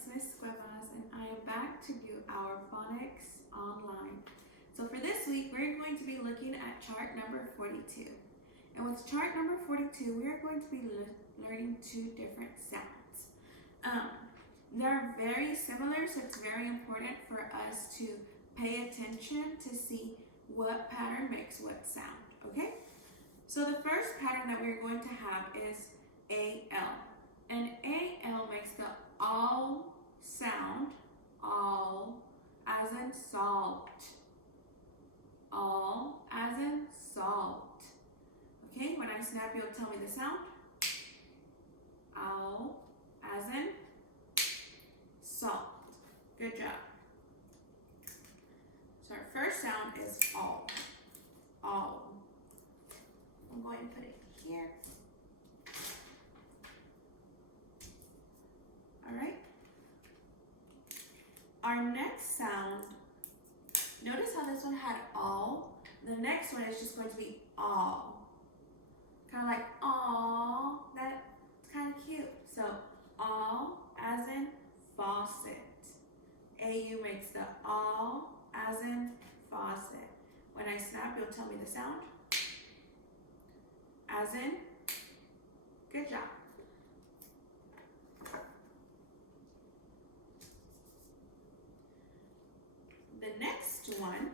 it's Miss Cuevas, and I am back to do our phonics online. So for this week, we're going to be looking at chart number 42. And with chart number 42, we are going to be learning two different sounds. They're very similar, so it's very important for us to pay attention to see what pattern makes what sound, okay? So the first pattern that we're going to have is AL. And AL makes the all sound, all as in salt. All as in salt. Okay, when I snap, you'll tell me the sound. Owl as in salt. Good job. So our first sound is all. All. I'm going to put it here. All right. Our next sound, notice how this one had all. The next one is just going to be all. Kind of like all. That's kind of cute. So all as in faucet. AU makes the all as in faucet. When I snap, you'll tell me the sound. As in, good job. The next one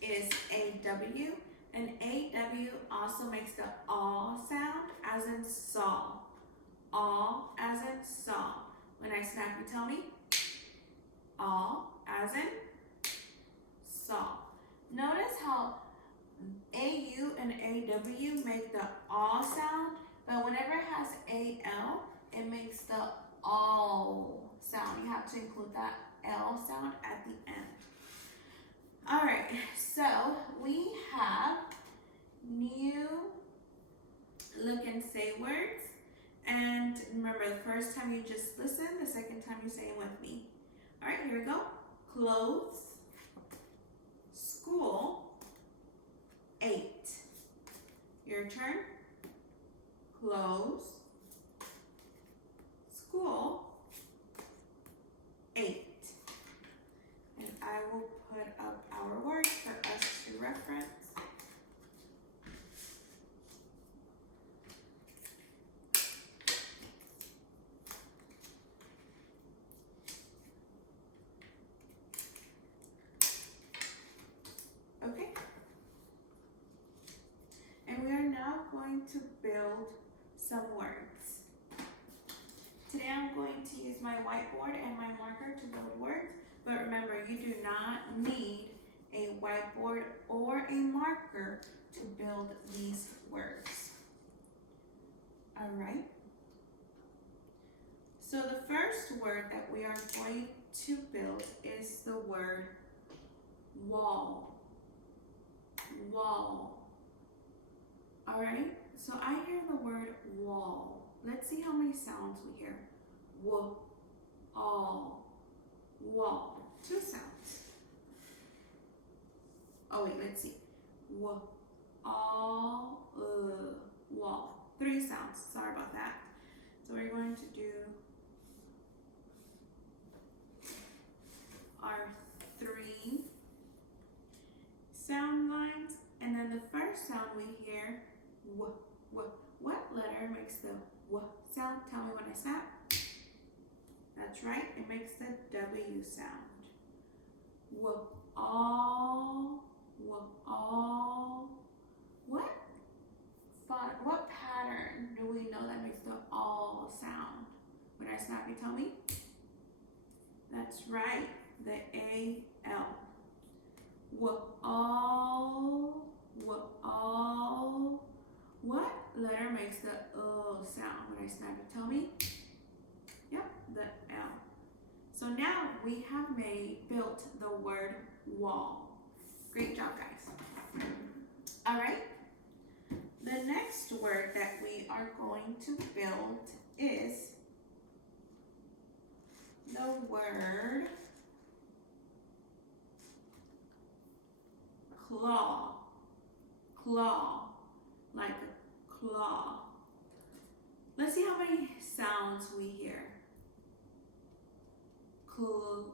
is AW, and AW also makes the all sound as in saw. All as in saw. When I snap, you tell me. All as in saw. Notice how AU and AW make the all sound, but whenever it has AL, it makes the all sound. You have to include that L sound at the end. All right, so we have new look and say words. And remember, the first time you just listen, the second time you say it with me. All right, here we go. Clothes, school, 8. Your turn. Clothes, school, 8. And I will put up our words for us to reference. Okay. And we are now going to build some words. Today I'm going to use my whiteboard and my marker to build words, but remember, you do not need a whiteboard or a marker to build these words. All right. So the first word that we are going to build is the word wall. Wall. All right, so I hear the word wall. Let's see how many sounds we hear. W, all, wall. 2 sounds. Oh wait, let's see. W, all, wall. 3 sounds. Sorry about that. So we're going to do our 3 sound lines, and then the first sound we hear, w, w. What letter makes the w sound? Tell me when I snap. That's right, it makes the W sound. W, all, w, all. What pattern do we know that makes the all sound? When I snap, you tell me. That's right, the A-L. W, all, w, all. What letter makes the sound? When I snap, you tell me. Yep, the L. So now we have built the word wall. Great job, guys. All right. The next word that we are going to build is the word claw. Claw. Like a claw. Let's see how many sounds we hear. all,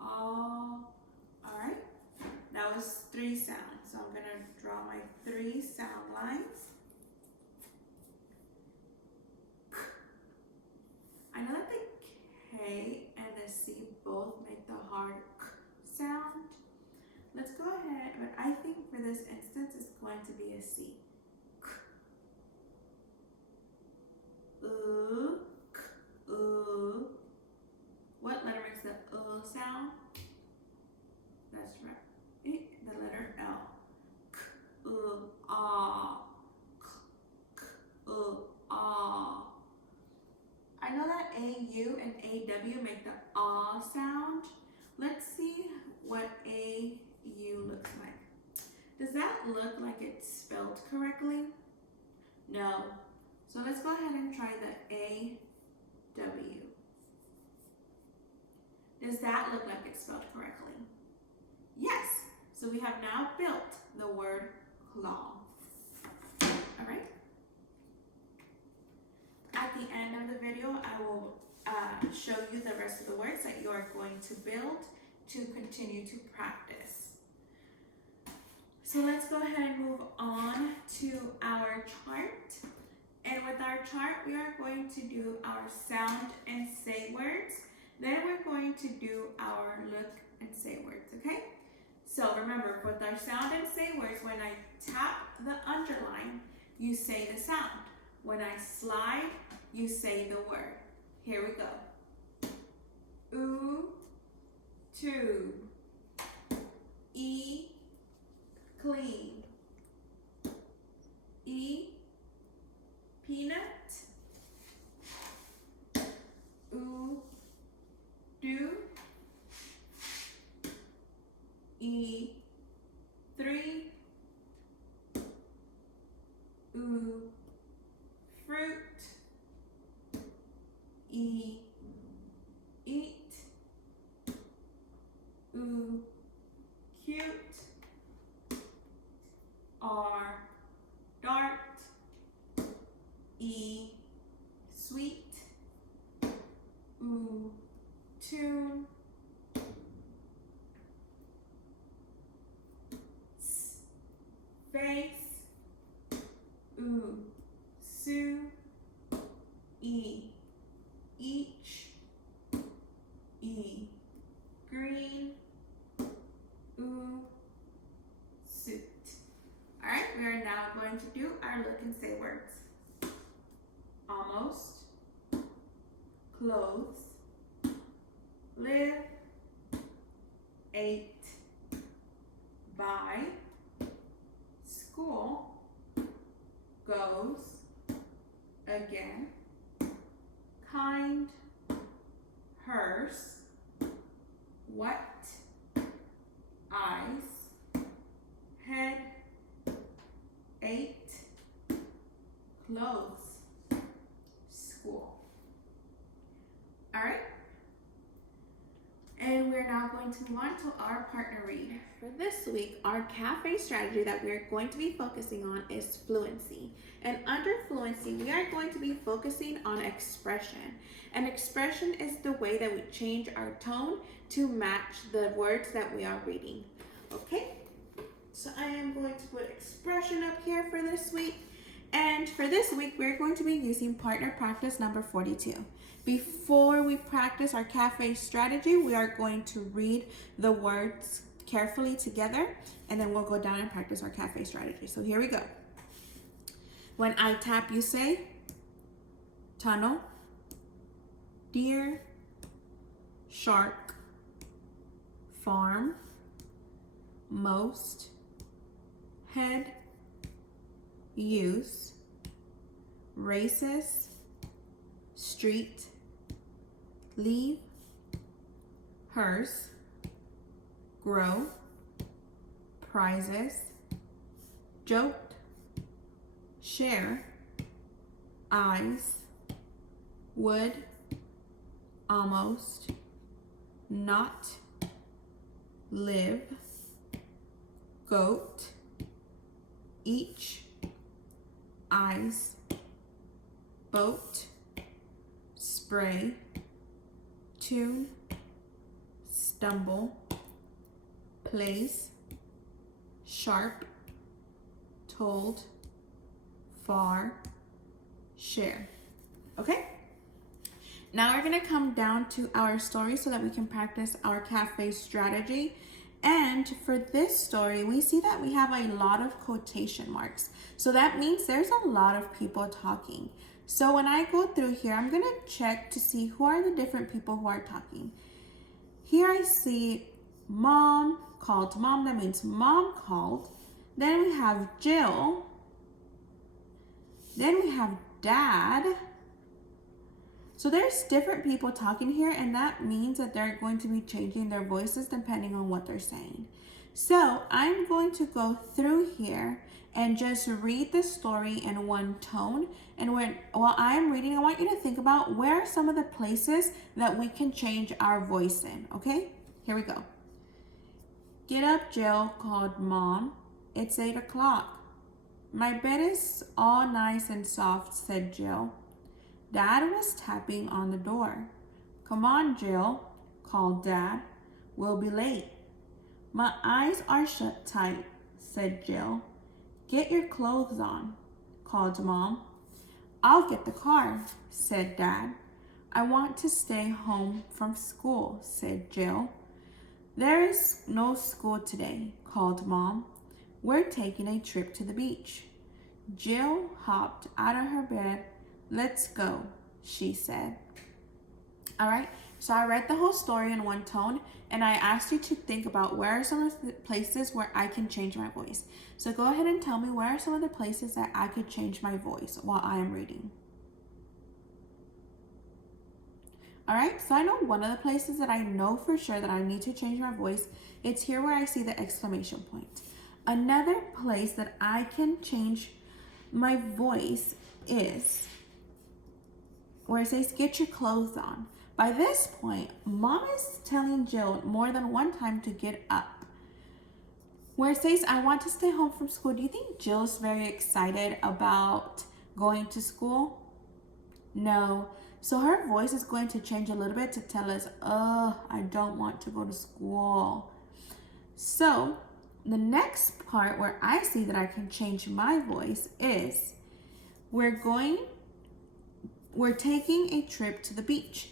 all. All right, that was 3 sounds. So I'm gonna draw my 3 sound lines. I know that the K and the C both make the hard K sound. Let's go ahead, but I think for this instance, it's going to be a C. K. K, What letter makes the sound? That's right. The letter L. K, ah. K, ah. I know that AU and AW make the ah sound. Let's see what AU looks like. Does that look like it's spelled correctly? No. So let's go ahead and try the AW. Does that look like it's spelled correctly? Yes. So we have now built the word claw. All right. At the end of the video, I will show you the rest of the words that you are going to build to continue to practice. So let's go ahead and move on to our chart. And with our chart, we are going to do our sound and say words. Then we're going to do our look and say words, okay? So remember, with our sound and say words, when I tap the underline, you say the sound. When I slide, you say the word. Here we go. Ooh, tube. E, clean. E, peanut. Ooh, do. E, 3. Ooh, fruit. E, eat. Ooh, cute. R, dart. E, sweet. Ooh, tune. S, face. Ooh, Sue. E, each. E, green. Ooh, suit. All right, we are now going to do our look and say words. Almost, clothes, live, ate, buy, school, goes, again, kind, hearse, what, eyes, head, ate, clothes, school. All right. And we're now going to move on to our partner read. For this week, our cafe strategy that we're going to be focusing on is fluency. And under fluency, we are going to be focusing on expression. And expression is the way that we change our tone to match the words that we are reading. Okay? So I am going to put expression up here for this week. And for this week, we're going to be using partner practice number 42. Before we practice our cafe strategy, we are going to read the words carefully together, and then we'll go down and practice our cafe strategy. So here we go. When I tap, you say tunnel, deer, shark, farm, most, head, use, racist, street, leave, hers, grow, prizes, joked, share, eyes, would, almost, not, live, goat, each, eyes, boat, spray, tune, stumble, place, sharp, told, far, share. Okay? Now we're gonna come down to our story so that we can practice our cafe strategy. And for this story, we see that we have a lot of quotation marks. So that means there's a lot of people talking. So when I go through here, I'm gonna check to see who are the different people who are talking. Here I see mom called mom, that means mom called. Then we have Jill. Then we have dad. So there's different people talking here, and that means that they're going to be changing their voices depending on what they're saying. So I'm going to go through here and just read the story in one tone. And while I'm reading, I want you to think about where are some of the places that we can change our voice in, okay? Here we go. Get up, Jill called Mom. It's 8 o'clock. My bed is all nice and soft, said Jill. Dad was tapping on the door. Come on, Jill, called Dad. We'll be late. My eyes are shut tight, said Jill. Get your clothes on, called Mom. I'll get the car, said Dad. I want to stay home from school, said Jill. There is no school today, called Mom. We're taking a trip to the beach. Jill hopped out of her bed. Let's go, she said. All right, so I read the whole story in one tone, and I asked you to think about where are some of the places where I can change my voice. So go ahead and tell me where are some of the places that I could change my voice while I am reading. All right, so I know one of the places that I know for sure that I need to change my voice. It's here where I see the exclamation point. Another place that I can change my voice is where it says, get your clothes on. By this point, Mom is telling Jill more than one time to get up. Where it says, I want to stay home from school, do you think Jill's very excited about going to school? No. So her voice is going to change a little bit to tell us, I don't want to go to school. So the next part where I see that I can change my voice is we're taking a trip to the beach.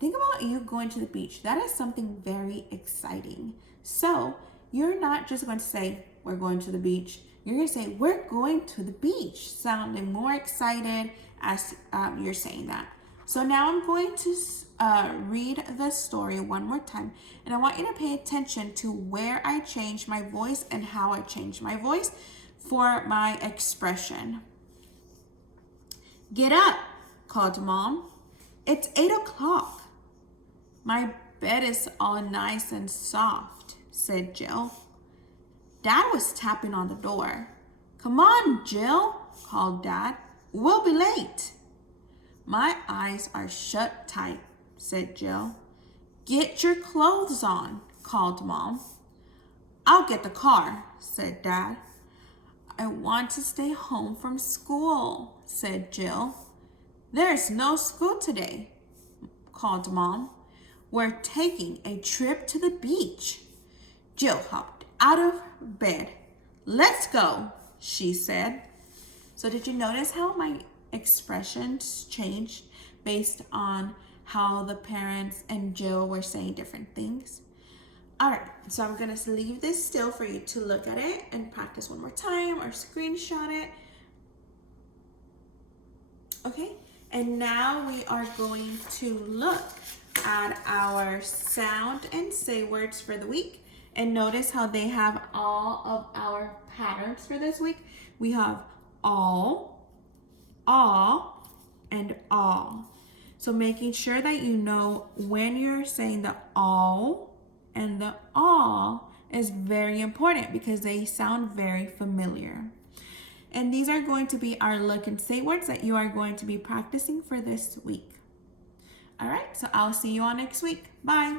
Think about you going to the beach. That is something very exciting. So you're not just going to say, we're going to the beach. You're going to say, we're going to the beach, sounding more excited as you're saying that. So now I'm going to read the story one more time. And I want you to pay attention to where I change my voice and how I change my voice for my expression. Get up, called Mom. It's 8 o'clock. My bed is all nice and soft, said Jill. Dad was tapping on the door. Come on, Jill, called Dad. We'll be late. My eyes are shut tight, said Jill. Get your clothes on, called Mom. I'll get the car, said Dad. I want to stay home from school, said Jill. There's no school today, called Mom. We're taking a trip to the beach. Jill hopped out of bed. Let's go, she said. So did you notice how my expressions changed based on how the parents and Jill were saying different things? All right, so I'm gonna leave this still for you to look at it and practice one more time or screenshot it. Okay, and now we are going to look at our sound and say words for the week. And notice how they have all of our patterns for this week. We have all, aw, and all. So making sure that you know when you're saying the all and the aw is very important because they sound very familiar. And these are going to be our look and say words that you are going to be practicing for this week. All right, so I'll see you all next week. Bye.